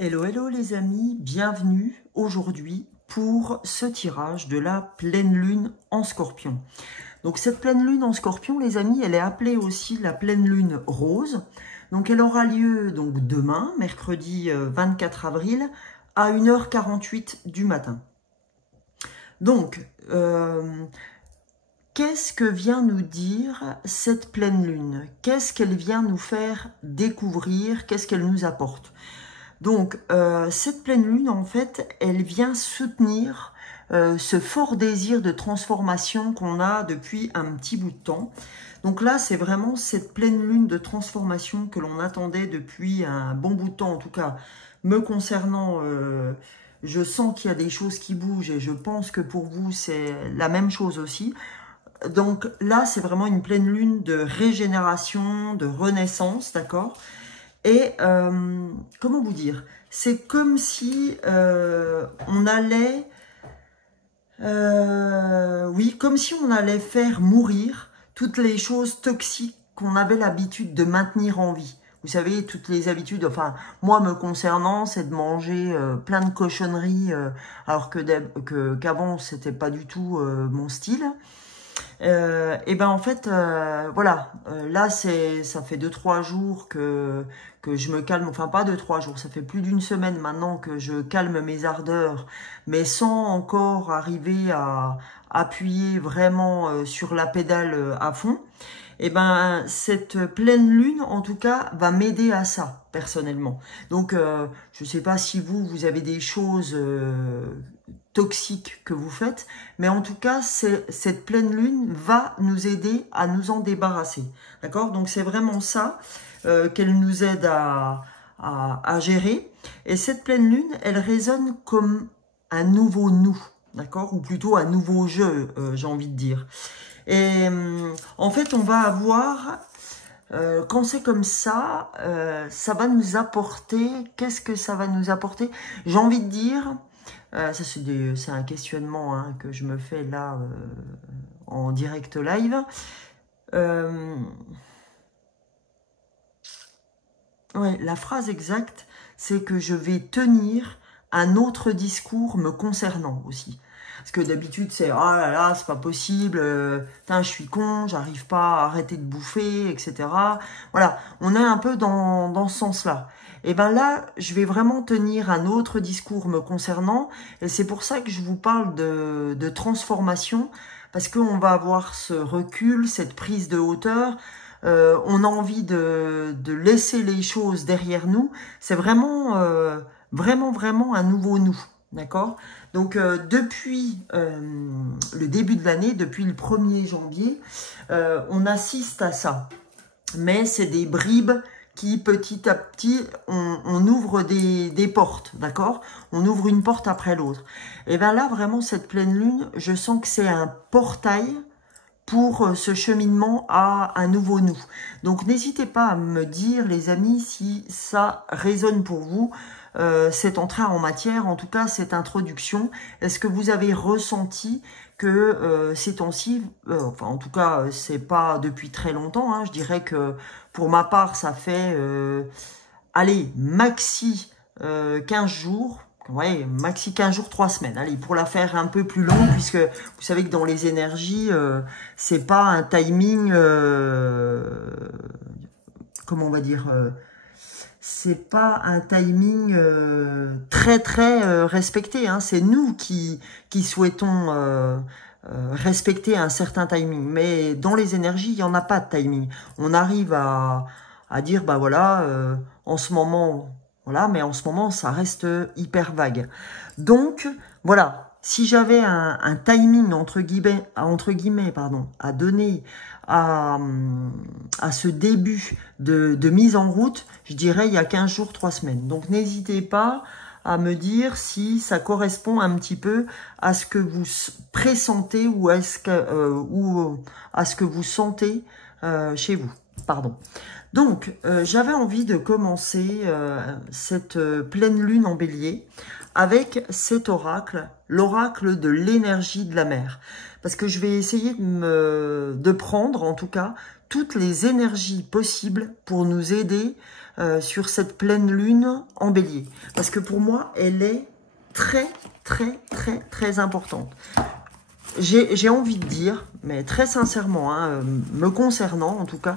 Hello, hello les amis, bienvenue aujourd'hui pour ce tirage de la pleine lune en Scorpion. Donc cette pleine lune en Scorpion, les amis, elle est appelée aussi la pleine lune rose. Donc elle aura lieu donc demain, mercredi 24 avril, à 1h48 du matin. Donc, qu'est-ce que vient nous dire cette pleine lune? Qu'est-ce qu'elle vient nous faire découvrir? Qu'est-ce qu'elle nous apporte? Donc, cette pleine lune, en fait, elle vient soutenir ce fort désir de transformation qu'on a depuis un petit bout de temps. Donc là, c'est vraiment cette pleine lune de transformation que l'on attendait depuis un bon bout de temps. En tout cas, me concernant, je sens qu'il y a des choses qui bougent et je pense que pour vous, c'est la même chose aussi. Donc là, c'est vraiment une pleine lune de régénération, de renaissance, d'accord ? Et comment vous dire? C'est comme si on allait, oui, comme si on allait faire mourir toutes les choses toxiques qu'on avait l'habitude de maintenir en vie. Vous savez, toutes les habitudes, enfin, moi me concernant, c'est de manger plein de cochonneries, alors qu'avant, c'était pas du tout mon style. Et ben en fait, voilà, là ça fait 2-3 jours que je me calme, enfin pas 2-3 jours, ça fait plus d'une semaine maintenant que je calme mes ardeurs, mais sans encore arriver à appuyer vraiment sur la pédale à fond. Et ben cette pleine lune en tout cas va m'aider à ça personnellement. Donc je sais pas si vous avez des choses toxiques que vous faites, mais en tout cas cette pleine lune va nous aider à nous en débarrasser. D'accord? Donc c'est vraiment ça qu'elle nous aide à gérer. Et cette pleine lune, elle résonne comme un nouveau nous. D'accord? Ou plutôt un nouveau jeu, j'ai envie de dire. Et en fait, on va avoir, quand c'est comme ça va nous apporter, qu'est-ce que ça va nous apporter? J'ai envie de dire, ça c'est un questionnement hein, que je me fais là en direct live. Ouais, la phrase exacte, c'est que je vais tenir un autre discours me concernant aussi. Parce que d'habitude, c'est « Oh là là, c'est pas possible, putain, je suis con, j'arrive pas à arrêter de bouffer, etc. » Voilà, on est un peu dans ce sens-là. Et ben là, je vais vraiment tenir un autre discours me concernant. Et c'est pour ça que je vous parle de transformation. Parce qu'on va avoir ce recul, cette prise de hauteur. On a envie de laisser les choses derrière nous. C'est vraiment, vraiment un nouveau nous. D'accord? Donc, depuis le début de l'année, depuis le 1er janvier, on assiste à ça. Mais c'est des bribes qui, petit à petit, on ouvre des portes, d'accord? On ouvre une porte après l'autre. Et bien là, vraiment, cette pleine lune, je sens que c'est un portail pour ce cheminement à un nouveau nous. Donc n'hésitez pas à me dire, les amis, si ça résonne pour vous, cette entrée en matière, en tout cas cette introduction. Est-ce que vous avez ressenti que ces temps-ci, enfin en tout cas c'est pas depuis très longtemps, hein, je dirais que pour ma part ça fait, allez, maxi 15 jours, ouais, maxi 15 jours, 3 semaines. Allez, pour la faire un peu plus longue, puisque vous savez que dans les énergies, c'est pas un timing, comment on va dire, c'est pas un timing très respecté. Hein. C'est nous qui souhaitons respecter un certain timing. Mais dans les énergies, il n'y en a pas de timing. On arrive à dire, bah voilà, en ce moment, voilà, mais en ce moment, ça reste hyper vague. Donc, voilà. Si j'avais un timing entre guillemets pardon, à donner à ce début de mise en route, je dirais il y a 15 jours, 3 semaines. Donc n'hésitez pas à me dire si ça correspond un petit peu à ce que vous pressentez ou à ce que vous sentez chez vous. Pardon. Donc, j'avais envie de commencer cette pleine lune en bélier avec cet oracle, l'oracle de l'énergie de la mer. Parce que je vais essayer de prendre, en tout cas, toutes les énergies possibles pour nous aider sur cette pleine lune en bélier. Parce que pour moi, elle est très, très, très, très importante. J'ai envie de dire, mais très sincèrement, hein, me concernant en tout cas,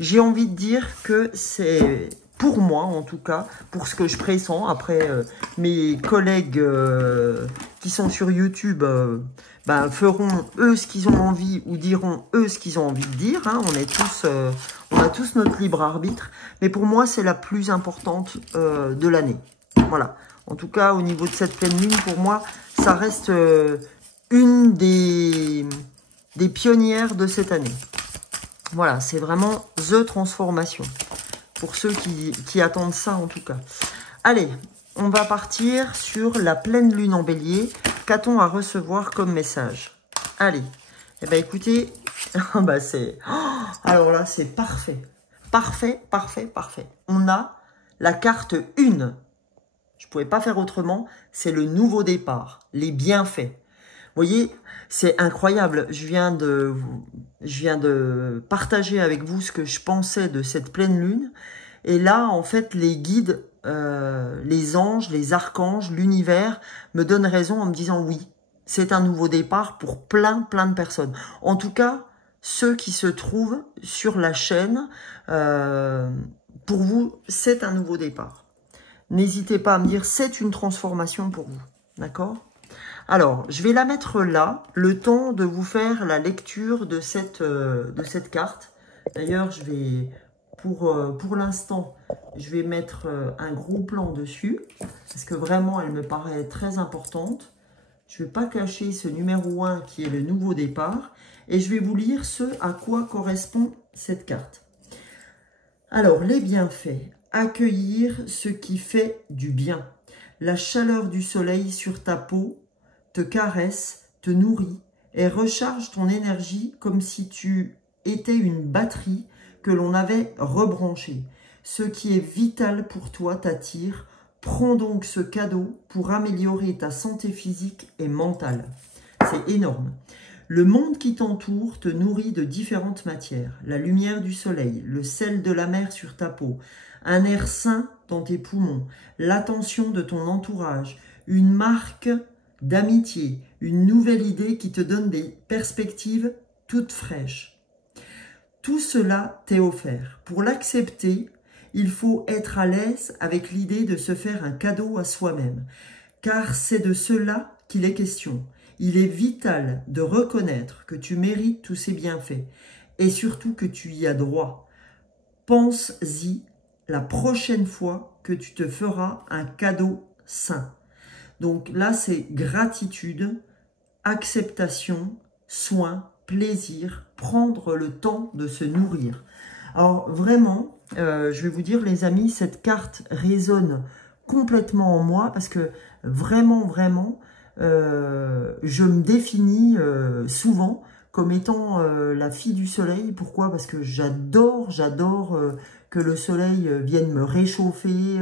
j'ai envie de dire que c'est, pour moi en tout cas, pour ce que je pressens, après mes collègues qui sont sur YouTube ben, feront eux ce qu'ils ont envie ou diront eux ce qu'ils ont envie de dire, hein, on a tous notre libre arbitre, mais pour moi c'est la plus importante de l'année. Voilà, en tout cas au niveau de cette pleine lune, pour moi ça reste... une des pionnières de cette année. Voilà, c'est vraiment The Transformation. Pour ceux qui attendent ça en tout cas. Allez, on va partir sur la pleine lune en bélier. Qu'a-t-on à recevoir comme message? Allez, eh ben écoutez, bah c'est... Oh, alors là, c'est parfait. Parfait, parfait, parfait. On a la carte 1. Je ne pouvais pas faire autrement. C'est le nouveau départ, les bienfaits. Vous voyez, c'est incroyable. Je viens de partager avec vous ce que je pensais de cette pleine lune. Et là, en fait, les guides, les anges, les archanges, l'univers me donnent raison en me disant oui, c'est un nouveau départ pour plein de personnes. En tout cas, ceux qui se trouvent sur la chaîne, pour vous, c'est un nouveau départ. N'hésitez pas à me dire, c'est une transformation pour vous. D'accord ? Alors, je vais la mettre là, le temps de vous faire la lecture de cette carte. D'ailleurs, je vais, pour l'instant, je vais mettre un gros plan dessus, parce que vraiment, elle me paraît très importante. Je ne vais pas cacher ce numéro 1 qui est le nouveau départ, et je vais vous lire ce à quoi correspond cette carte. Alors, les bienfaits. Accueillir ce qui fait du bien. La chaleur du soleil sur ta peau te caresse, te nourrit et recharge ton énergie comme si tu étais une batterie que l'on avait rebranchée. Ce qui est vital pour toi t'attire. Prends donc ce cadeau pour améliorer ta santé physique et mentale. C'est énorme. Le monde qui t'entoure te nourrit de différentes matières. La lumière du soleil, le sel de la mer sur ta peau, un air sain dans tes poumons, l'attention de ton entourage, une marque d'amitié, une nouvelle idée qui te donne des perspectives toutes fraîches. Tout cela t'est offert. Pour l'accepter, il faut être à l'aise avec l'idée de se faire un cadeau à soi-même, car c'est de cela qu'il est question. Il est vital de reconnaître que tu mérites tous ces bienfaits et surtout que tu y as droit. Pense-y la prochaine fois que tu te feras un cadeau sain. Donc là, c'est gratitude, acceptation, soin, plaisir, prendre le temps de se nourrir. Alors vraiment, je vais vous dire les amis, cette carte résonne complètement en moi parce que vraiment, je me définis souvent comme étant la fille du soleil. Pourquoi? Parce que j'adore que le soleil vienne me réchauffer.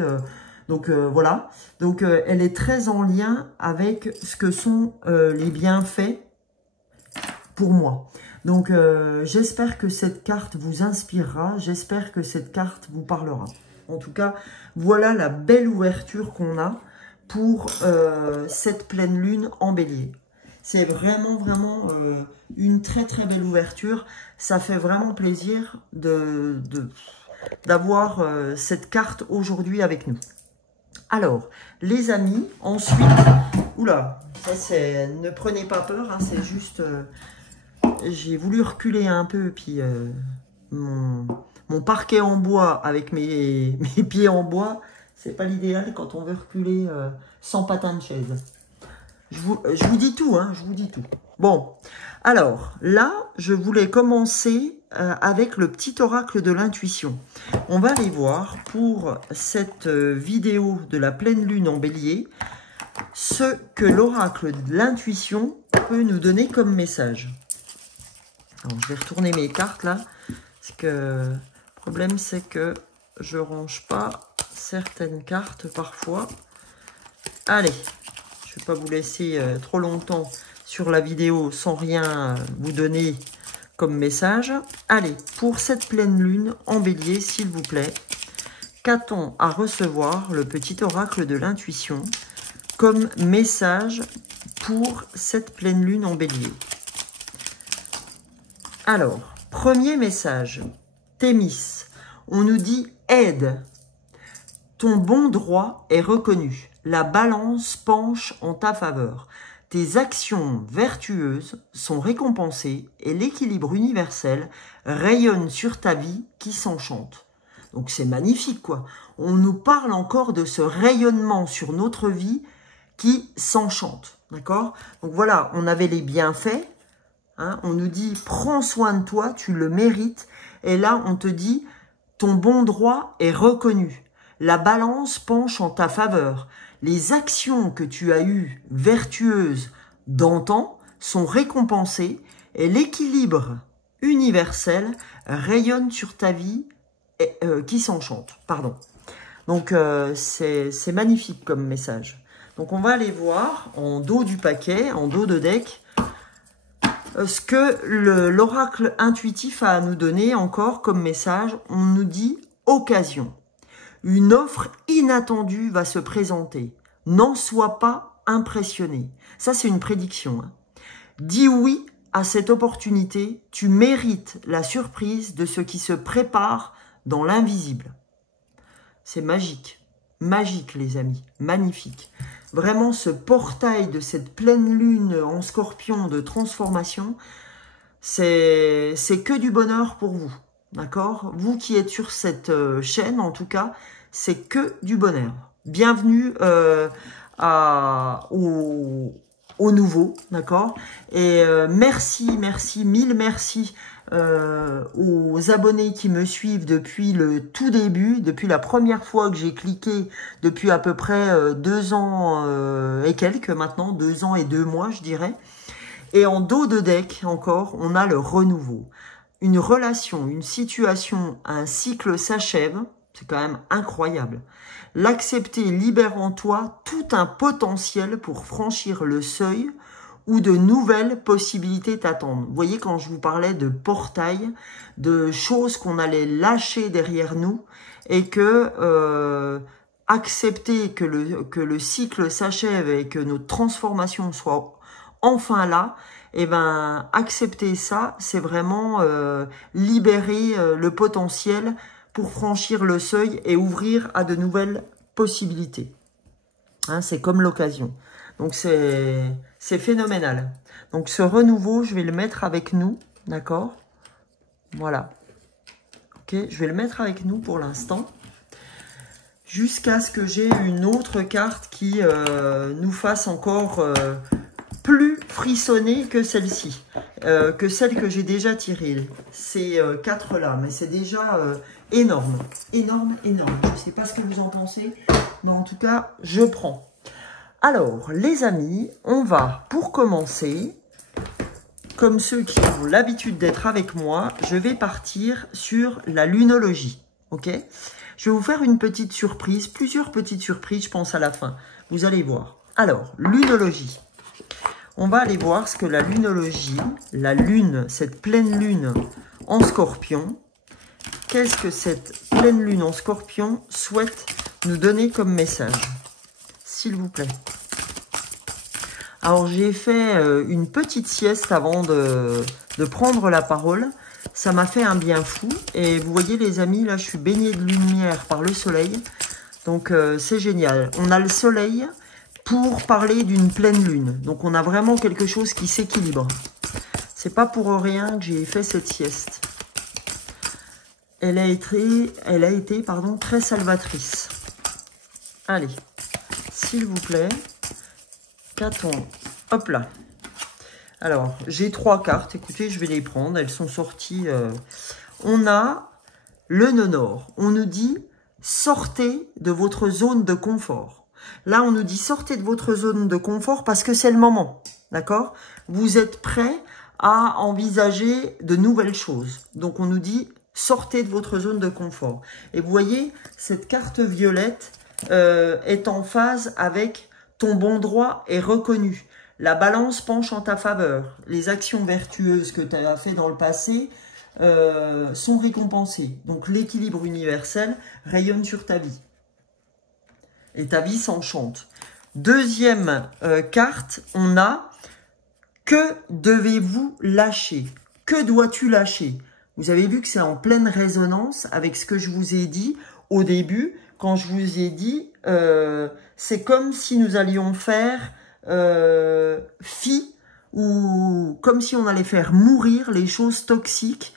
Donc voilà, donc elle est très en lien avec ce que sont les bienfaits pour moi. Donc j'espère que cette carte vous inspirera, j'espère que cette carte vous parlera. En tout cas, voilà la belle ouverture qu'on a pour cette pleine lune en bélier. C'est vraiment une très belle ouverture. Ça fait vraiment plaisir d'avoir cette carte aujourd'hui avec nous. Alors, les amis, ensuite... Oula, ça c'est... Ne prenez pas peur, hein, c'est juste... j'ai voulu reculer un peu, puis mon parquet en bois avec mes pieds en bois, c'est pas l'idéal quand on veut reculer sans patin de chaise. Je vous dis tout, hein, je vous dis tout. Bon, alors, là, je voulais commencer avec le petit oracle de l'intuition. On va aller voir pour cette vidéo de la pleine lune en bélier, ce que l'oracle de l'intuition peut nous donner comme message. Alors, je vais retourner mes cartes là, parce que le problème c'est que je range pas certaines cartes parfois. Allez, je ne vais pas vous laisser trop longtemps sur la vidéo sans rien vous donner comme message. Allez, pour cette pleine lune en bélier, s'il vous plaît, qu'a-t-on à recevoir, le petit oracle de l'intuition, comme message pour cette pleine lune en bélier? Alors, premier message, Thémis, on nous dit aide. Ton bon droit est reconnu. La balance penche en ta faveur. Tes actions vertueuses sont récompensées et l'équilibre universel rayonne sur ta vie qui s'enchante. Donc c'est magnifique quoi. On nous parle encore de ce rayonnement sur notre vie qui s'enchante. D'accord? Donc voilà, on avait les bienfaits. Hein, on nous dit prends soin de toi, tu le mérites. Et là on te dit ton bon droit est reconnu. La balance penche en ta faveur. Les actions que tu as eues vertueuses d'antan sont récompensées et l'équilibre universel rayonne sur ta vie qui s'enchante. Pardon. Donc, c'est magnifique comme message. Donc, on va aller voir en dos du paquet, en dos de deck, ce que l'oracle intuitif a à nous donner encore comme message. On nous dit occasion. Une offre inattendue va se présenter. N'en sois pas impressionné. Ça, c'est une prédiction. Hein. Dis oui à cette opportunité. Tu mérites la surprise de ce qui se prépare dans l'invisible. C'est magique. Magique, les amis. Magnifique. Vraiment, ce portail de cette pleine lune en scorpion de transformation, c'est que du bonheur pour vous. D'accord? Vous qui êtes sur cette chaîne, en tout cas, c'est que du bonheur. Bienvenue au nouveau, d'accord? Et merci, mille merci aux abonnés qui me suivent depuis le tout début, depuis la première fois que j'ai cliqué, depuis à peu près 2 ans et quelques maintenant, 2 ans et 2 mois, je dirais. Et en dos de deck, encore, on a le renouveau. Une relation, une situation, un cycle s'achève, c'est quand même incroyable. L'accepter libère en toi tout un potentiel pour franchir le seuil où de nouvelles possibilités t'attendent. Vous voyez, quand je vous parlais de portail, de choses qu'on allait lâcher derrière nous et que accepter que le cycle s'achève et que notre transformation soit enfin là, et ben accepter ça, c'est vraiment libérer le potentiel pour franchir le seuil et ouvrir à de nouvelles possibilités. Hein, c'est comme l'occasion. Donc c'est phénoménal. Donc ce renouveau, je vais le mettre avec nous, d'accord? Voilà. Ok, je vais le mettre avec nous pour l'instant. Jusqu'à ce que j'ai une autre carte qui nous fasse encore plus frissonner que celle-ci, que celle que j'ai déjà tirée. Ces 4 là, mais c'est déjà énorme, énorme. Je ne sais pas ce que vous en pensez, mais en tout cas, je prends. Alors, les amis, on va, pour commencer, comme ceux qui ont l'habitude d'être avec moi, je vais partir sur la lunologie, ok? Je vais vous faire une petite surprise, plusieurs petites surprises, je pense, à la fin. Vous allez voir. Alors, lunologie. On va aller voir ce que la lunologie, la lune, cette pleine lune en scorpion, qu'est-ce que cette pleine lune en scorpion souhaite nous donner comme message, s'il vous plaît. Alors, j'ai fait une petite sieste avant de prendre la parole. Ça m'a fait un bien fou. Et vous voyez, les amis, là, je suis baignée de lumière par le soleil. Donc, c'est génial. On a le soleil pour parler d'une pleine lune. Donc, on a vraiment quelque chose qui s'équilibre. C'est pas pour rien que j'ai fait cette sieste. Elle a été, très salvatrice. Allez, s'il vous plaît, qu'a-t-on? Hop là. Alors, j'ai 3 cartes. Écoutez, je vais les prendre. Elles sont sorties. On a le nœud nord. On nous dit, sortez de votre zone de confort. Là, on nous dit, sortez de votre zone de confort parce que c'est le moment. D'accord? Vous êtes prêts à envisager de nouvelles choses. Donc, on nous dit, sortez de votre zone de confort. Et vous voyez, cette carte violette est en phase avec ton bon droit est reconnu. La balance penche en ta faveur. Les actions vertueuses que tu as fait dans le passé sont récompensés. Donc l'équilibre universel rayonne sur ta vie. Et ta vie s'enchante. Deuxième carte, on a « Que devez-vous lâcher ?» Que dois-tu lâcher? Vous avez vu que c'est en pleine résonance avec ce que je vous ai dit au début, quand je vous ai dit c'est comme si nous allions faire fi, ou comme si on allait faire mourir les choses toxiques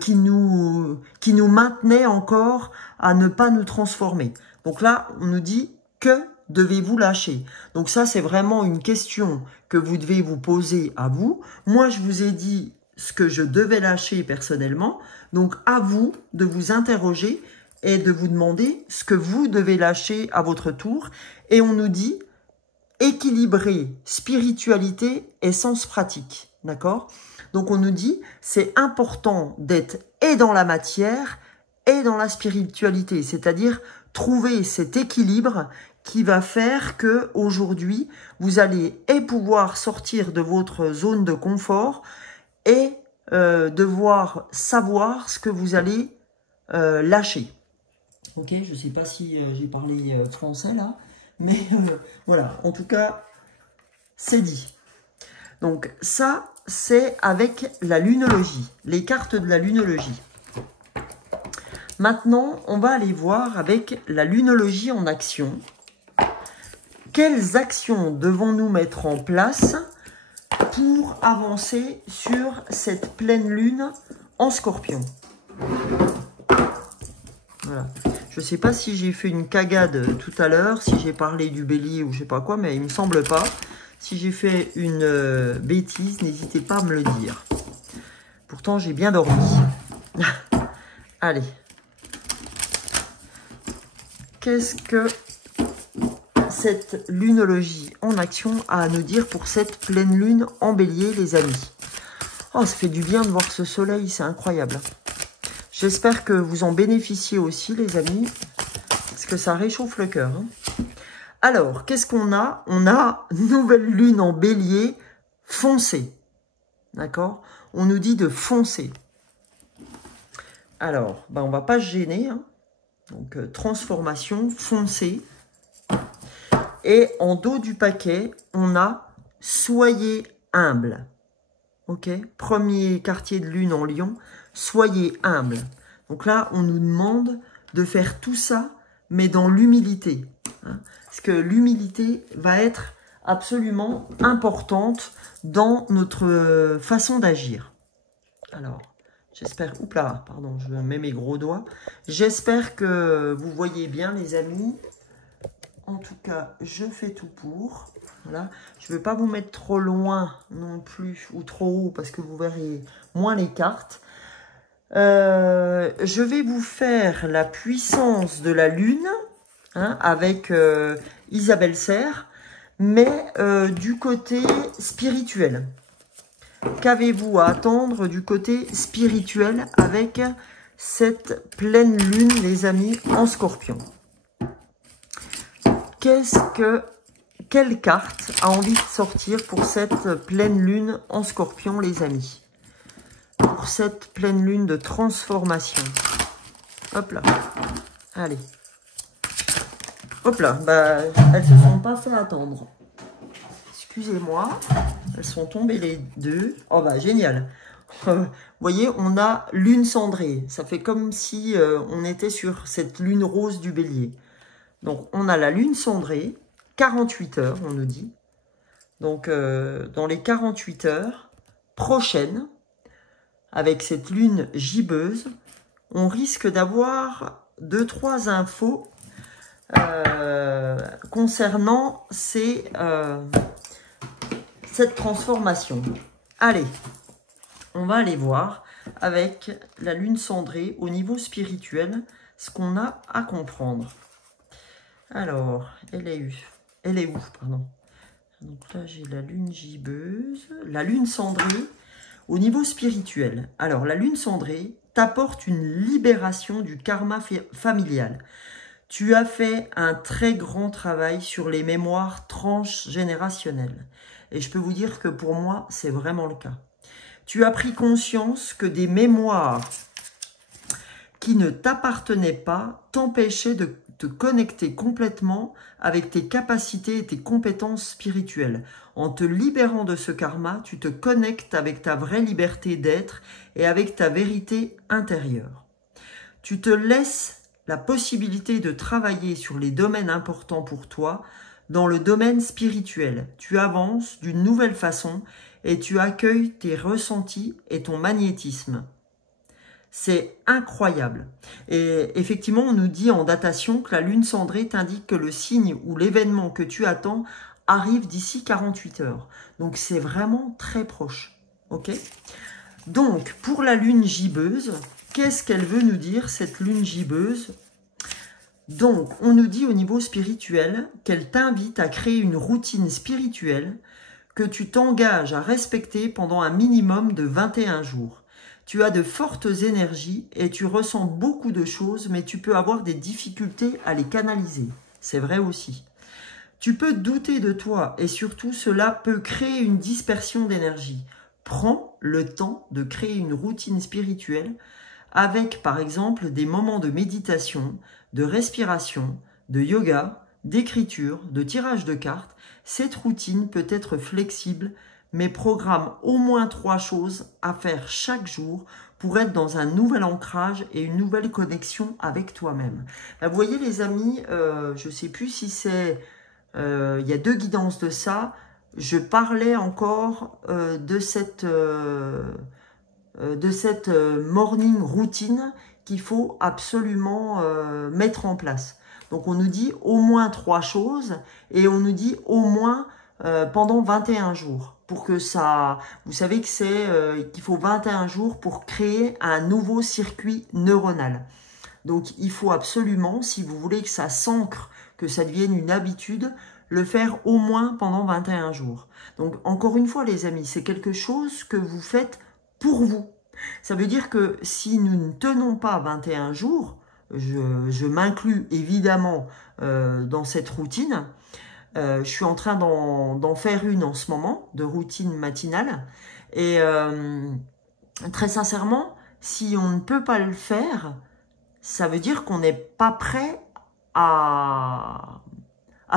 qui nous maintenaient encore à ne pas nous transformer. Donc là, on nous dit « Que devez-vous lâcher ?» Donc ça, c'est vraiment une question que vous devez vous poser à vous. Moi, je vous ai dit ce que je devais lâcher personnellement. Donc, à vous de vous interroger et de vous demander ce que vous devez lâcher à votre tour. Et on nous dit équilibrer spiritualité et sens pratique. D'accord? Donc, on nous dit c'est important d'être et dans la matière et dans la spiritualité. C'est-à-dire trouver cet équilibre qui va faire que aujourd'hui vous allez et pouvoir sortir de votre zone de confort et devoir savoir ce que vous allez lâcher. Ok, je ne sais pas si j'ai parlé français là, mais voilà, en tout cas, c'est dit. Donc ça, c'est avec la lunologie, les cartes de la lunologie. Maintenant, on va aller voir avec la lunologie en action. Quelles actions devons-nous mettre en place pour avancer sur cette pleine lune en Scorpion? Voilà. Je ne sais pas si j'ai fait une cagade tout à l'heure, si j'ai parlé du bélier ou je ne sais pas quoi, mais il ne me semble pas. Si j'ai fait une bêtise, n'hésitez pas à me le dire. Pourtant, j'ai bien dormi. Allez. Qu'est-ce que cette lunologie en action a à nous dire pour cette pleine lune en bélier, les amis? Oh, ça fait du bien de voir ce soleil, c'est incroyable. J'espère que vous en bénéficiez aussi, les amis, parce que ça réchauffe le cœur. Hein. Alors, qu'est-ce qu'on a? On a nouvelle lune en bélier, foncée. D'accord? On nous dit de foncer. Alors, ben, on ne va pas se gêner. Hein. Donc, transformation, foncer. Et en dos du paquet, on a « Soyez humble ». Ok, premier quartier de lune en Lion, soyez humble. Donc là, on nous demande de faire tout ça, mais dans l'humilité. Hein, parce que l'humilité va être absolument importante dans notre façon d'agir. Alors, j'espère... Oups là, pardon, je mets mes gros doigts. J'espère que vous voyez bien, les amis. En tout cas, je fais tout pour... Voilà. Je ne vais pas vous mettre trop loin non plus ou trop haut parce que vous verrez moins les cartes. Je vais vous faire la puissance de la lune hein, avec Isabelle Serre, mais du côté spirituel. Qu'avez-vous à attendre du côté spirituel avec cette pleine lune, les amis, en Scorpion? Quelle carte a envie de sortir pour cette pleine lune en Scorpion, les amis? Pour cette pleine lune de transformation. Hop là. Allez. Hop là. Bah, elles ne se sont pas fait attendre. Excusez-moi. Elles sont tombées les deux. Oh bah, génial. Vous voyez, on a lune cendrée. Ça fait comme si on était sur cette lune rose du bélier. Donc, on a la lune cendrée. 48 heures, on nous dit. Donc, dans les 48 heures prochaines, avec cette lune gibbeuse, on risque d'avoir 2-3 infos concernant cette transformation. Allez, on va aller voir avec la lune cendrée au niveau spirituel ce qu'on a à comprendre. Alors, elle est où, pardon. Donc là, j'ai la lune gibbeuse, la lune cendrée au niveau spirituel. Alors, la lune cendrée t'apporte une libération du karma familial. Tu as fait un très grand travail sur les mémoires transgénérationnelles. Et je peux vous dire que pour moi, c'est vraiment le cas. Tu as pris conscience que des mémoires qui ne t'appartenaient pas t'empêchaient de te connecter complètement avec tes capacités et tes compétences spirituelles. En te libérant de ce karma, tu te connectes avec ta vraie liberté d'être et avec ta vérité intérieure. Tu te laisses la possibilité de travailler sur les domaines importants pour toi dans le domaine spirituel. Tu avances d'une nouvelle façon et tu accueilles tes ressentis et ton magnétisme. C'est incroyable. Et effectivement, on nous dit en datation que la lune cendrée t'indique que le signe ou l'événement que tu attends arrive d'ici 48 heures. Donc, c'est vraiment très proche. Ok ? Donc, pour la lune gibbeuse, qu'est-ce qu'elle veut nous dire, cette lune gibbeuse ? Donc, on nous dit au niveau spirituel qu'elle t'invite à créer une routine spirituelle que tu t'engages à respecter pendant un minimum de 21 jours. Tu as de fortes énergies et tu ressens beaucoup de choses, mais tu peux avoir des difficultés à les canaliser. C'est vrai aussi. Tu peux douter de toi et surtout cela peut créer une dispersion d'énergie. Prends le temps de créer une routine spirituelle avec par exemple des moments de méditation, de respiration, de yoga, d'écriture, de tirage de cartes. Cette routine peut être flexible, mais programme au moins 3 choses à faire chaque jour pour être dans un nouvel ancrage et une nouvelle connexion avec toi-même. Vous voyez les amis, je ne sais plus si c'est... il y a 2 guidances de ça. Je parlais encore de cette morning routine qu'il faut absolument mettre en place. Donc on nous dit au moins 3 choses et on nous dit au moins pendant 21 jours. Pour que ça, vous savez que c'est qu'il faut 21 jours pour créer un nouveau circuit neuronal. Donc il faut absolument, si vous voulez que ça s'ancre, que ça devienne une habitude, le faire au moins pendant 21 jours. Donc encore une fois les amis, c'est quelque chose que vous faites pour vous. Ça veut dire que si nous ne tenons pas 21 jours, je m'inclus évidemment dans cette routine. Je suis en train d'en faire une en ce moment, de routine matinale. Et très sincèrement, si on ne peut pas le faire, ça veut dire qu'on n'est pas prêt à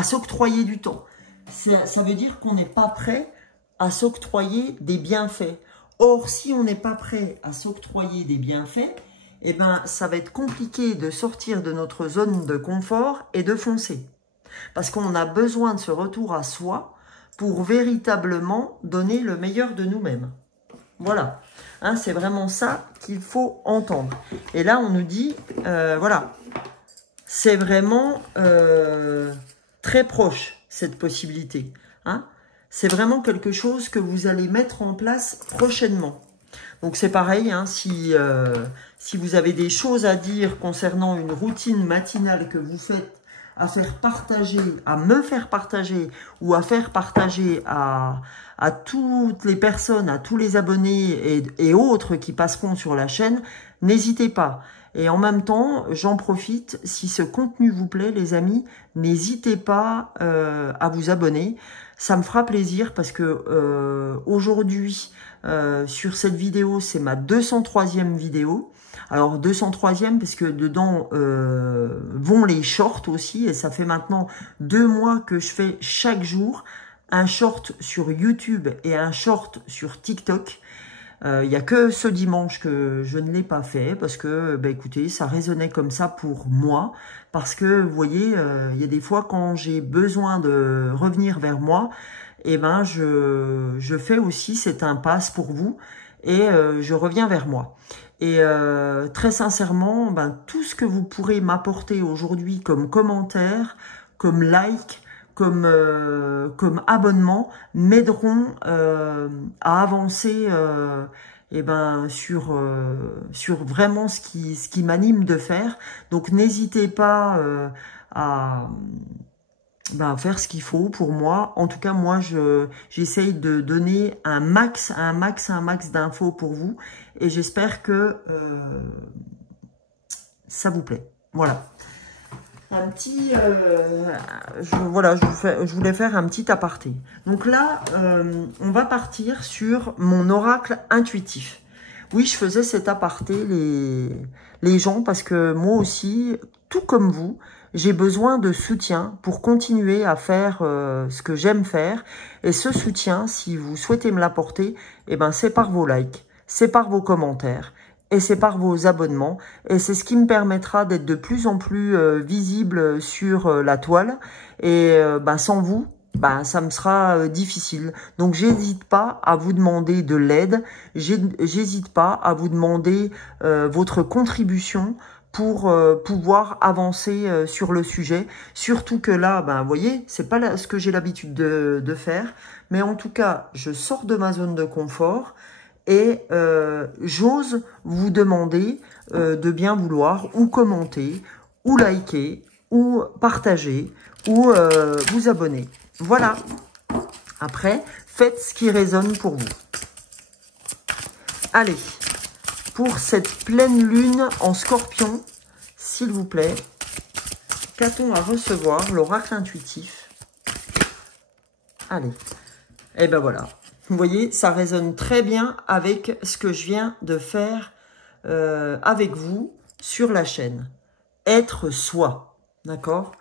s'octroyer du temps. Ça veut dire qu'on n'est pas prêt à s'octroyer des bienfaits. Or, si on n'est pas prêt à s'octroyer des bienfaits, eh ben, ça va être compliqué de sortir de notre zone de confort et de foncer. Parce qu'on a besoin de ce retour à soi pour véritablement donner le meilleur de nous-mêmes. Voilà, hein, c'est vraiment ça qu'il faut entendre. Et là, on nous dit, voilà, c'est vraiment très proche, cette possibilité. Hein. C'est vraiment quelque chose que vous allez mettre en place prochainement. Donc c'est pareil, hein, si vous avez des choses à dire concernant une routine matinale que vous faites, à faire partager, à me faire partager ou à faire partager à toutes les personnes, à tous les abonnés et autres qui passeront sur la chaîne, n'hésitez pas. Et en même temps, j'en profite, si ce contenu vous plaît, les amis, n'hésitez pas à vous abonner. Ça me fera plaisir parce que aujourd'hui, sur cette vidéo, c'est ma 203e vidéo. Alors 203e parce que dedans vont les shorts aussi et ça fait maintenant 2 mois que je fais chaque jour un short sur YouTube et un short sur TikTok. Il n'y a que ce dimanche que je ne l'ai pas fait parce que, bah, écoutez, ça résonnait comme ça pour moi. Parce que, vous voyez, il y a des fois quand j'ai besoin de revenir vers moi, eh ben, je fais aussi cette impasse pour vous et je reviens vers moi. Et très sincèrement, ben, tout ce que vous pourrez m'apporter aujourd'hui comme commentaire, comme like, comme abonnement, m'aideront à avancer sur vraiment ce qui m'anime de faire. Donc n'hésitez pas à faire ce qu'il faut pour moi. En tout cas, moi, j'essaye de donner un max d'infos pour vous. Et j'espère que ça vous plaît. Voilà. un petit... voilà, je voulais faire un petit aparté. Donc là, on va partir sur mon oracle intuitif. Oui, je faisais cet aparté, les gens, parce que moi aussi, tout comme vous, j'ai besoin de soutien pour continuer à faire ce que j'aime faire. Et ce soutien, si vous souhaitez me l'apporter, eh ben, c'est par vos likes, c'est par vos commentaires et c'est par vos abonnements. Et c'est ce qui me permettra d'être de plus en plus visible sur la toile. Et ben, sans vous, ben, ça me sera difficile. Donc, j'hésite pas à vous demander de l'aide. J'hésite pas à vous demander votre contribution pour pouvoir avancer sur le sujet. Surtout que là, ben, vous voyez, c'est pas ce que j'ai l'habitude de faire. Mais en tout cas, je sors de ma zone de confort et j'ose vous demander de bien vouloir ou commenter, ou liker, ou partager, ou vous abonner. Voilà. Après, faites ce qui résonne pour vous. Allez, pour cette pleine lune en scorpion, s'il vous plaît, qu'a-t-on à recevoir, l'oracle intuitif? Allez, et ben voilà. Vous voyez, ça résonne très bien avec ce que je viens de faire avec vous sur la chaîne. Être soi, d'accord?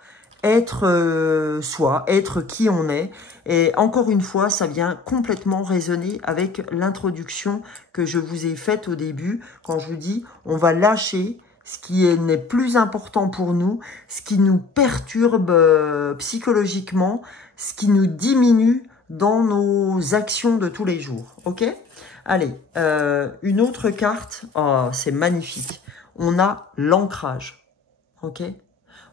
Être soi, être qui on est. Et encore une fois, ça vient complètement résonner avec l'introduction que je vous ai faite au début, quand je vous dis, on va lâcher ce qui n'est plus important pour nous, ce qui nous perturbe psychologiquement, ce qui nous diminue dans nos actions de tous les jours, ok? Allez, une autre carte, oh, c'est magnifique. On a l'ancrage, ok?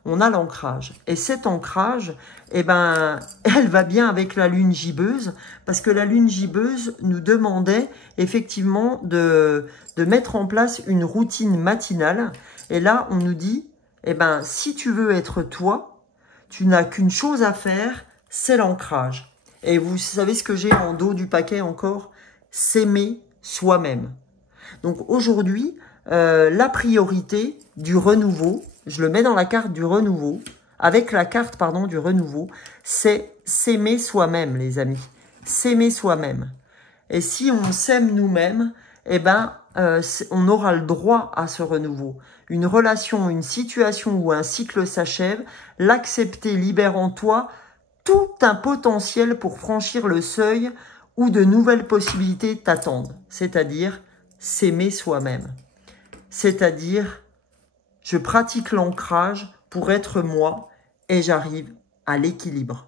On a l'ancrage. Et cet ancrage, eh ben, elle va bien avec la lune gibbeuse, parce que la lune gibbeuse nous demandait effectivement de mettre en place une routine matinale. Et là, on nous dit, eh ben, si tu veux être toi, tu n'as qu'une chose à faire, c'est l'ancrage. Et vous savez ce que j'ai en dos du paquet encore? S'aimer soi-même. Donc aujourd'hui, la priorité du renouveau, je le mets dans la carte du renouveau, avec la carte, pardon, du renouveau, c'est s'aimer soi-même, les amis. S'aimer soi-même. Et si on s'aime nous-mêmes, eh ben, on aura le droit à ce renouveau. Une relation, une situation où un cycle s'achève, l'accepter libère en toi tout un potentiel pour franchir le seuil où de nouvelles possibilités t'attendent. C'est-à-dire s'aimer soi-même. C'est-à-dire, je pratique l'ancrage pour être moi et j'arrive à l'équilibre.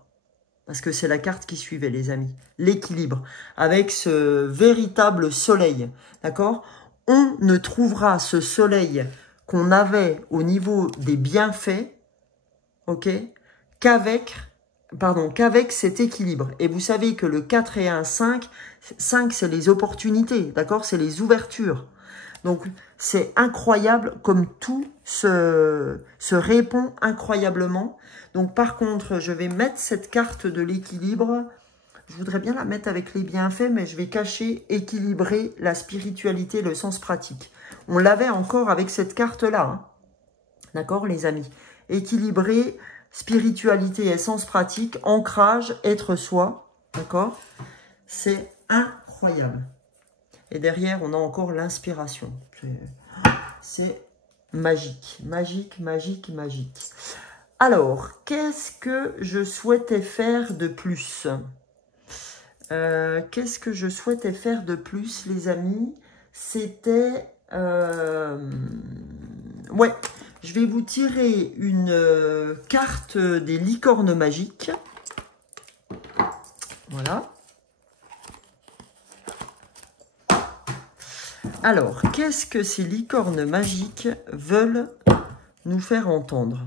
Parce que c'est la carte qui suivait, les amis. L'équilibre. Avec ce véritable soleil. D'accord? On ne trouvera ce soleil qu'on avait au niveau des bienfaits, ok, qu'avec cet équilibre. Et vous savez que le 4 et 1, 5, 5 c'est les opportunités, d'accord? C'est les ouvertures. Donc, c'est incroyable comme tout se répond incroyablement. Donc, par contre, je vais mettre cette carte de l'équilibre. Je voudrais bien la mettre avec les bienfaits, mais je vais cacher, équilibrer la spiritualité, le sens pratique. On l'avait encore avec cette carte-là. Hein. D'accord, les amis? Équilibrer spiritualité et sens pratique, ancrage, être soi. D'accord? C'est incroyable. Et derrière, on a encore l'inspiration. C'est magique, magique, magique, magique. Alors, qu'est-ce que je souhaitais faire de plus? Qu'est-ce que je souhaitais faire de plus, les amis? C'était... ouais, je vais vous tirer une carte des licornes magiques. Voilà. Alors, qu'est-ce que ces licornes magiques veulent nous faire entendre?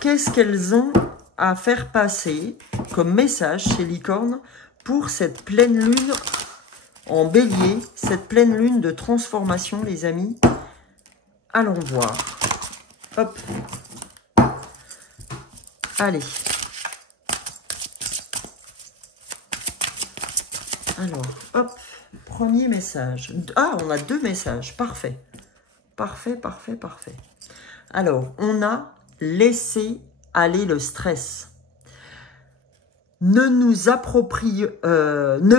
Qu'est-ce qu'elles ont à faire passer comme message, ces licornes, pour cette pleine lune en bélier, cette pleine lune de transformation, les amis? Allons voir. Hop. Allez. Alors, hop. Premier message. Ah, on a deux messages. Parfait. Parfait, parfait, parfait. Alors, on a laissé aller le stress. Ne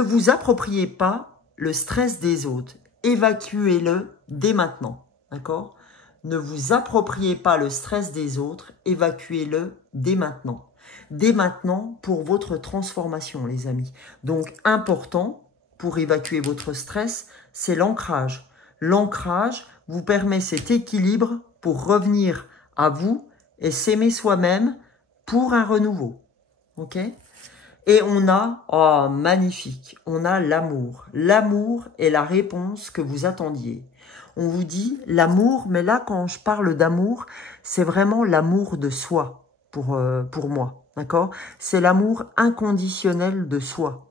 vous appropriez pas le stress des autres. Évacuez-le dès maintenant. D'accord? Ne vous appropriez pas le stress des autres. Évacuez-le dès maintenant. Dès maintenant pour votre transformation, les amis. Donc, important pour évacuer votre stress, c'est l'ancrage. L'ancrage vous permet cet équilibre pour revenir à vous et s'aimer soi-même pour un renouveau. Ok? Et on a, oh magnifique, on a l'amour. L'amour est la réponse que vous attendiez. On vous dit l'amour, mais là quand je parle d'amour, c'est vraiment l'amour de soi pour moi, d'accord? C'est l'amour inconditionnel de soi.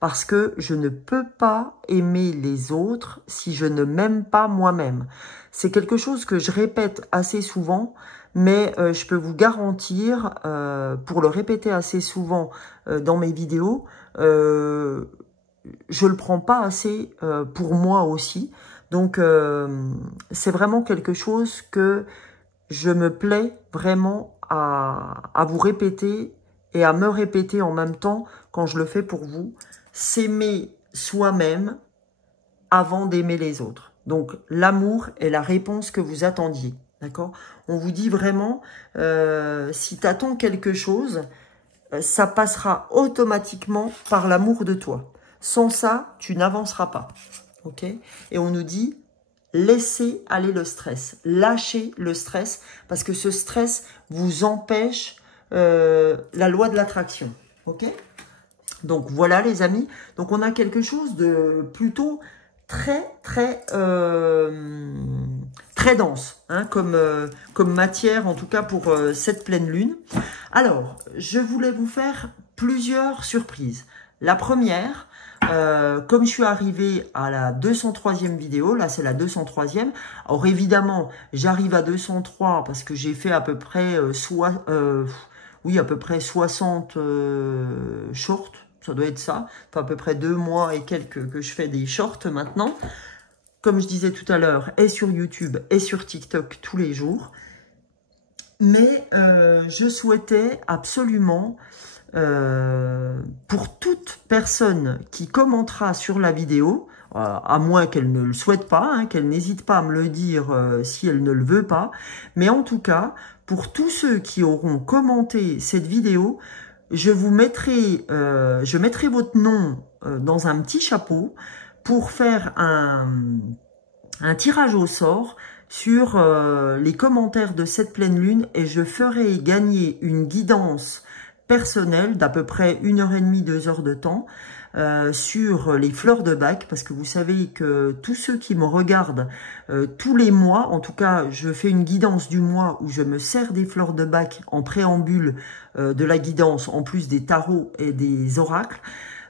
Parce que je ne peux pas aimer les autres si je ne m'aime pas moi-même. C'est quelque chose que je répète assez souvent, mais je peux vous garantir, pour le répéter assez souvent dans mes vidéos, je le prends pas assez pour moi aussi. Donc, c'est vraiment quelque chose que je me plais vraiment à vous répéter et à me répéter en même temps quand je le fais pour vous. S'aimer soi-même avant d'aimer les autres. Donc, l'amour est la réponse que vous attendiez. D'accord? On vous dit vraiment, si tu attends quelque chose, ça passera automatiquement par l'amour de toi. Sans ça, tu n'avanceras pas. Ok? Et on nous dit, laissez aller le stress. Lâchez le stress, parce que ce stress vous empêche la loi de l'attraction. Ok? Donc voilà les amis, donc on a quelque chose de plutôt très dense, hein, comme matière en tout cas pour cette pleine lune. Alors, je voulais vous faire plusieurs surprises. La première, comme je suis arrivée à la 203e vidéo, là c'est la 203e, alors évidemment j'arrive à 203 parce que j'ai fait à peu près à peu près 60 shorts. Ça doit être ça. Ça fait à peu près 2 mois et quelques que je fais des shorts maintenant. Comme je disais tout à l'heure, et sur YouTube et sur TikTok tous les jours. Mais je souhaitais absolument, pour toute personne qui commentera sur la vidéo, à moins qu'elle ne le souhaite pas, hein, qu'elle n'hésite pas à me le dire si elle ne le veut pas, mais en tout cas, pour tous ceux qui auront commenté cette vidéo, je mettrai votre nom dans un petit chapeau pour faire un tirage au sort sur les commentaires de cette pleine lune et je ferai gagner une guidance personnelle d'à peu près 1h30, 2 heures de temps sur les fleurs de Bach, parce que vous savez que tous ceux qui me regardent tous les mois, en tout cas je fais une guidance du mois où je me sers des fleurs de Bach en préambule de la guidance, en plus des tarots et des oracles.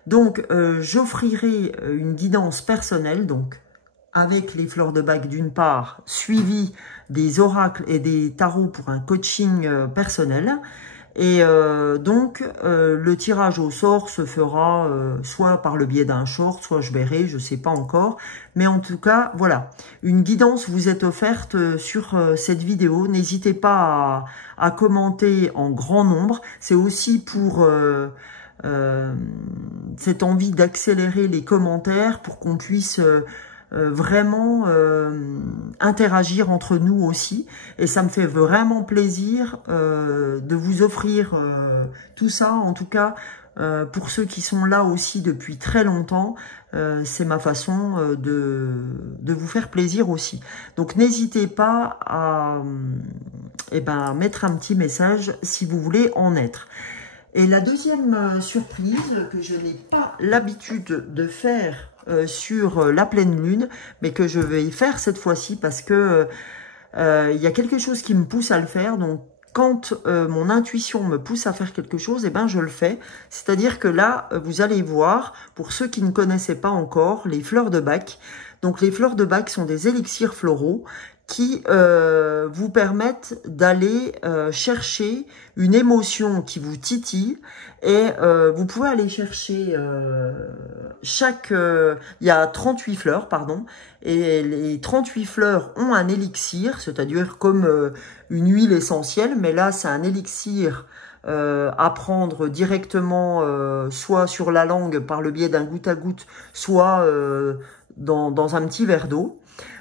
Donc j'offrirai une guidance personnelle, donc avec les fleurs de Bach d'une part, suivi des oracles et des tarots pour un coaching personnel. Et donc, le tirage au sort se fera soit par le biais d'un short, soit je verrai, je ne sais pas encore. Mais en tout cas, voilà, une guidance vous est offerte sur cette vidéo. N'hésitez pas à commenter en grand nombre. C'est aussi pour cette envie d'accélérer les commentaires pour qu'on puisse... vraiment interagir entre nous aussi, et ça me fait vraiment plaisir de vous offrir tout ça, en tout cas pour ceux qui sont là aussi depuis très longtemps, c'est ma façon de vous faire plaisir aussi. Donc n'hésitez pas à mettre un petit message si vous voulez en être. Et la deuxième surprise que je n'ai pas l'habitude de faire sur la pleine lune, mais que je vais faire cette fois-ci parce que il y a quelque chose qui me pousse à le faire. Donc quand mon intuition me pousse à faire quelque chose, eh ben je le fais. C'est-à-dire que là, vous allez voir, pour ceux qui ne connaissaient pas encore, les fleurs de Bach. Donc les fleurs de Bach sont des élixirs floraux qui vous permettent d'aller chercher une émotion qui vous titille et vous pouvez aller chercher il y a 38 fleurs, pardon, et les 38 fleurs ont un élixir, c'est-à-dire comme une huile essentielle, mais là c'est un élixir à prendre directement soit sur la langue par le biais d'un goutte à goutte, soit dans un petit verre d'eau.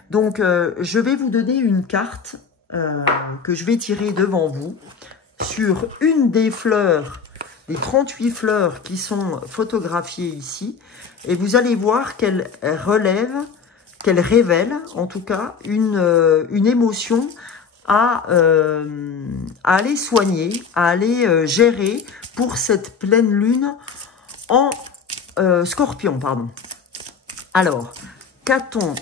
Donc, je vais vous donner une carte que je vais tirer devant vous sur une des fleurs, les 38 fleurs qui sont photographiées ici. Et vous allez voir qu'elle révèle en tout cas une émotion à aller soigner, à aller gérer pour cette pleine lune en Scorpion, pardon. Alors, qu'a-t-on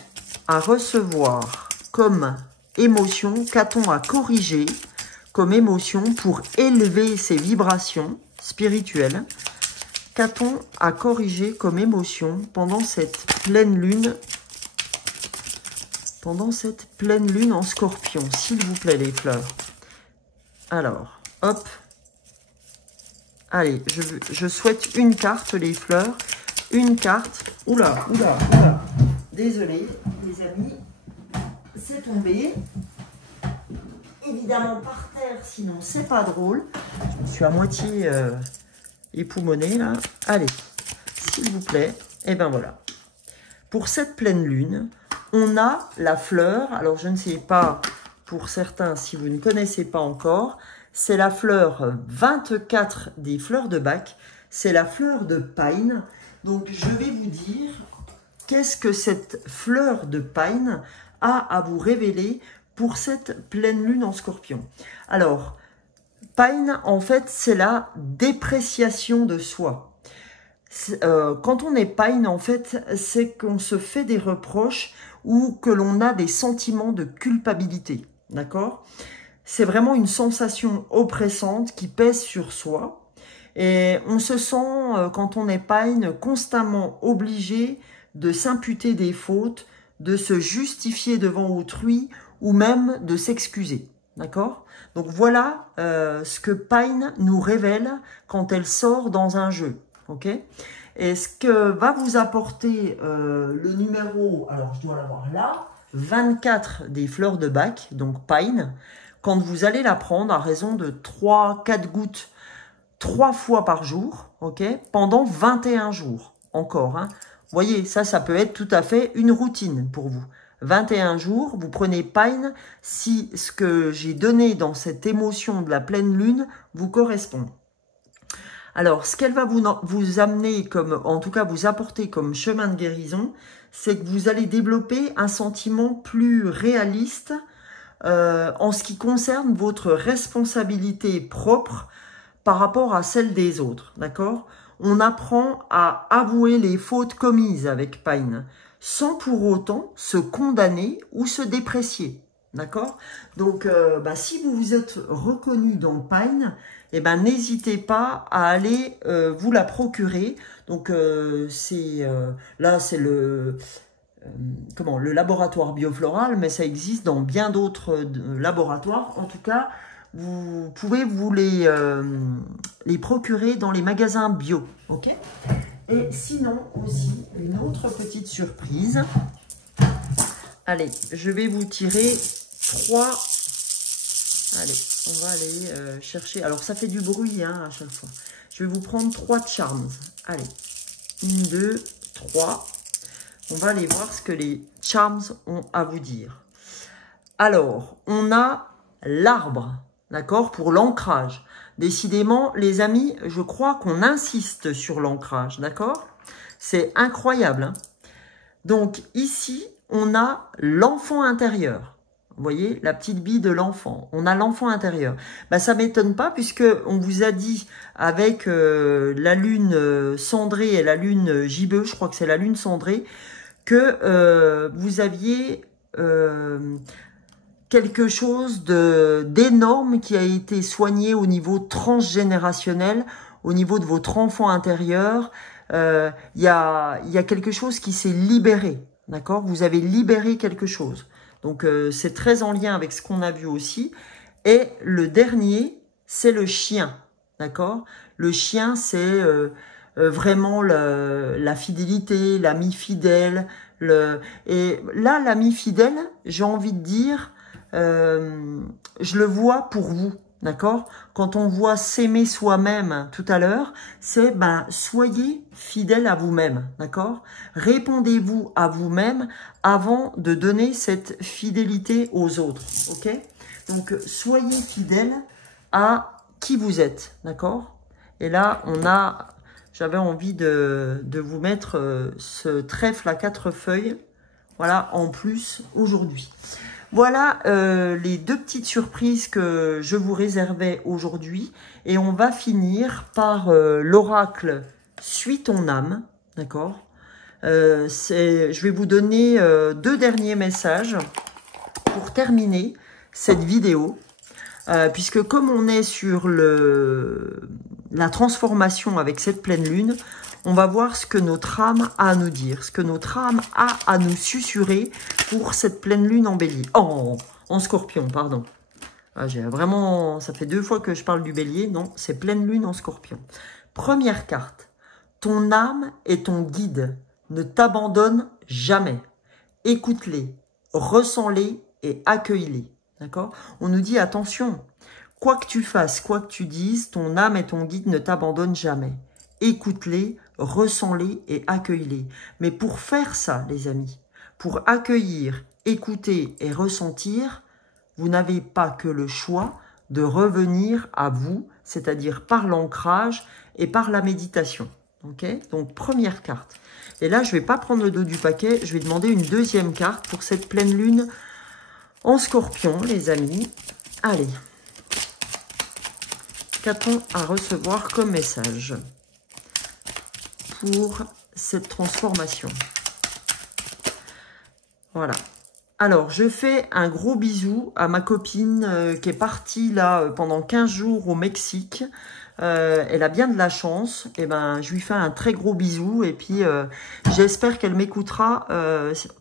à recevoir comme émotion, qu'a-t-on à corriger comme émotion pour élever ses vibrations spirituelles? Qu'a-t-on à corriger comme émotion pendant cette pleine lune en Scorpion, s'il vous plaît, les fleurs? Alors, hop. Allez, je souhaite une carte, les fleurs. Une carte. Oula. Désolé, les amis, c'est tombé. Évidemment par terre, sinon c'est pas drôle. Je me suis à moitié époumonée là. Allez, s'il vous plaît. Et ben voilà. Pour cette pleine lune, on a la fleur. Alors je ne sais pas pour certains si vous ne connaissez pas encore. C'est la fleur 24 des fleurs de Bach. C'est la fleur de Pine. Donc je vais vous dire... Qu'est-ce que cette fleur de Pine a à vous révéler pour cette pleine lune en Scorpion? Alors, Pine, en fait, c'est la dépréciation de soi. Quand on est Pine, en fait, c'est qu'on se fait des reproches ou que l'on a des sentiments de culpabilité. D'accord? C'est vraiment une sensation oppressante qui pèse sur soi. Et on se sent, quand on est Pine, constamment obligé de s'imputer des fautes, de se justifier devant autrui ou même de s'excuser. D'accord? Donc voilà ce que Pine nous révèle quand elle sort dans un jeu. Ok? Et ce que va vous apporter le numéro, alors je dois l'avoir là, 24 des fleurs de Bach, donc Pine, quand vous allez la prendre à raison de 3-4 gouttes 3 fois par jour, ok, pendant 21 jours encore, hein. Vous voyez, ça peut être tout à fait une routine pour vous. 21 jours, vous prenez Pine si ce que j'ai donné dans cette émotion de la pleine lune vous correspond. Alors, ce qu'elle va vous amener, en tout cas vous apporter comme chemin de guérison, c'est que vous allez développer un sentiment plus réaliste en ce qui concerne votre responsabilité propre par rapport à celle des autres, d'accord? On apprend à avouer les fautes commises avec Pine, sans pour autant se condamner ou se déprécier, d'accord? Donc, si vous vous êtes reconnu dans Pine, eh ben, n'hésitez pas à aller vous la procurer. Donc, là, c'est le laboratoire biofloral, mais ça existe dans bien d'autres laboratoires. En tout cas, vous pouvez vous les procurer dans les magasins bio, ok? Et sinon aussi, une autre petite surprise. Allez, je vais vous tirer 3. Allez, on va aller chercher. Alors, ça fait du bruit hein, à chaque fois. Je vais vous prendre 3 charms. Allez, 1, 2, 3. On va aller voir ce que les charms ont à vous dire. Alors, on a l'arbre. D'accord? Pour l'ancrage. Décidément, les amis, je crois qu'on insiste sur l'ancrage. D'accord? C'est incroyable. Hein? Donc, ici, on a l'enfant intérieur. Vous voyez, la petite bille de l'enfant. On a l'enfant intérieur. Ben, ça ne m'étonne pas puisque on vous a dit avec la lune cendrée et la lune gibbeux, je crois que c'est la lune cendrée, que vous aviez... quelque chose d'énorme qui a été soigné au niveau transgénérationnel, au niveau de votre enfant intérieur. Il y a quelque chose qui s'est libéré, d'accord? Vous avez libéré quelque chose. Donc, c'est très en lien avec ce qu'on a vu aussi. Et le dernier, c'est le chien. D'accord? Le chien, c'est vraiment la fidélité, l'ami fidèle. Et là, l'ami fidèle, j'ai envie de dire, je le vois pour vous. D'accord? Quand on voit s'aimer soi-même tout à l'heure, c'est soyez fidèle à vous-même. D'accord? Répondez-vous à vous-même avant de donner cette fidélité aux autres. Ok? Donc, soyez fidèle à qui vous êtes. D'accord? Et là, j'avais envie de vous mettre ce trèfle à 4 feuilles. Voilà, en plus aujourd'hui. Voilà les 2 petites surprises que je vous réservais aujourd'hui. Et on va finir par l'oracle « Suis ton âme ». D'accord? Je vais vous donner 2 derniers messages pour terminer cette vidéo. Puisque comme on est sur la transformation avec cette pleine lune, on va voir ce que notre âme a à nous dire, ce que notre âme a à nous susurrer pour cette pleine lune en bélier. Oh, en scorpion, pardon. Ça fait 2 fois que je parle du bélier. Non, c'est pleine lune en scorpion. Première carte. Ton âme est ton guide. Ne t'abandonne jamais. Écoute-les, ressens-les et accueille-les. D'accord? On nous dit attention, quoi que tu fasses, quoi que tu dises, ton âme et ton guide ne t'abandonnent jamais. Écoute-les, ressens-les et accueille-les. Mais pour faire ça, les amis, pour accueillir, écouter et ressentir, vous n'avez pas que le choix de revenir à vous, c'est-à-dire par l'ancrage et par la méditation. Okay? Donc, première carte. Et là, je ne vais pas prendre le dos du paquet, je vais demander une 2e carte pour cette pleine lune en scorpion, les amis. Allez. Qu'a-t-on à recevoir comme message pour cette transformation? Voilà. Alors, je fais un gros bisou à ma copine qui est partie là pendant 15 jours au Mexique. Elle a bien de la chance. Et je lui fais un très gros bisou. Et puis, j'espère qu'elle m'écoutera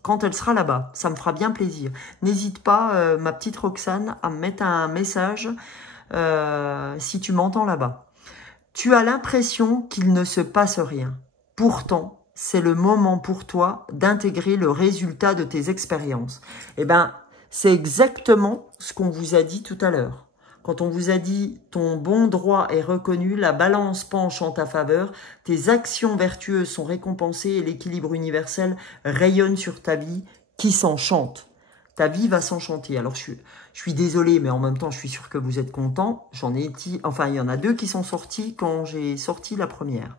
quand elle sera là-bas. Ça me fera bien plaisir. N'hésite pas, ma petite Roxane, à me mettre un message si tu m'entends là-bas. Tu as l'impression qu'il ne se passe rien. Pourtant, c'est le moment pour toi d'intégrer le résultat de tes expériences. C'est exactement ce qu'on vous a dit tout à l'heure. Quand on vous a dit « ton bon droit est reconnu, la balance penche en ta faveur, tes actions vertueuses sont récompensées et l'équilibre universel rayonne sur ta vie qui s'enchante ». Ta vie va s'enchanter. Alors, je suis désolée, mais en même temps, je suis sûre que vous êtes contents. Enfin, il y en a 2 qui sont sortis quand j'ai sorti la première.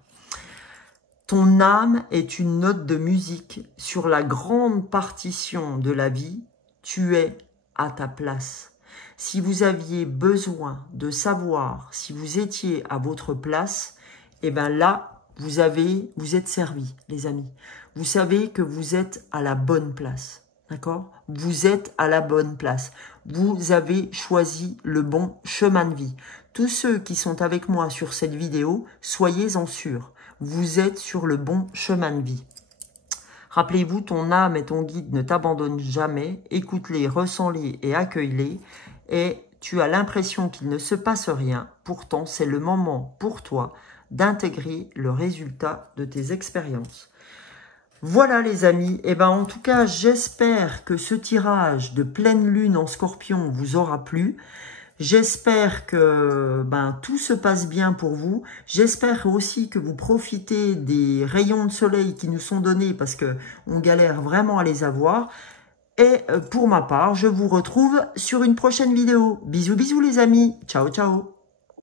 Ton âme est une note de musique sur la grande partition de la vie. Tu es à ta place. Si vous aviez besoin de savoir si vous étiez à votre place, là, vous êtes servis, les amis. Vous savez que vous êtes à la bonne place. D'accord? Vous êtes à la bonne place. Vous avez choisi le bon chemin de vie. Tous ceux qui sont avec moi sur cette vidéo, soyez-en sûrs. Vous êtes sur le bon chemin de vie. Rappelez-vous, ton âme et ton guide ne t'abandonnent jamais. Écoute-les, ressens-les et accueille-les. Et tu as l'impression qu'il ne se passe rien. Pourtant, c'est le moment pour toi d'intégrer le résultat de tes expériences. Voilà les amis, en tout cas j'espère que ce tirage de pleine lune en scorpion vous aura plu. J'espère que tout se passe bien pour vous. J'espère aussi que vous profitez des rayons de soleil qui nous sont donnés parce que on galère vraiment à les avoir. Et pour ma part, je vous retrouve sur une prochaine vidéo. Bisous bisous les amis, ciao ciao.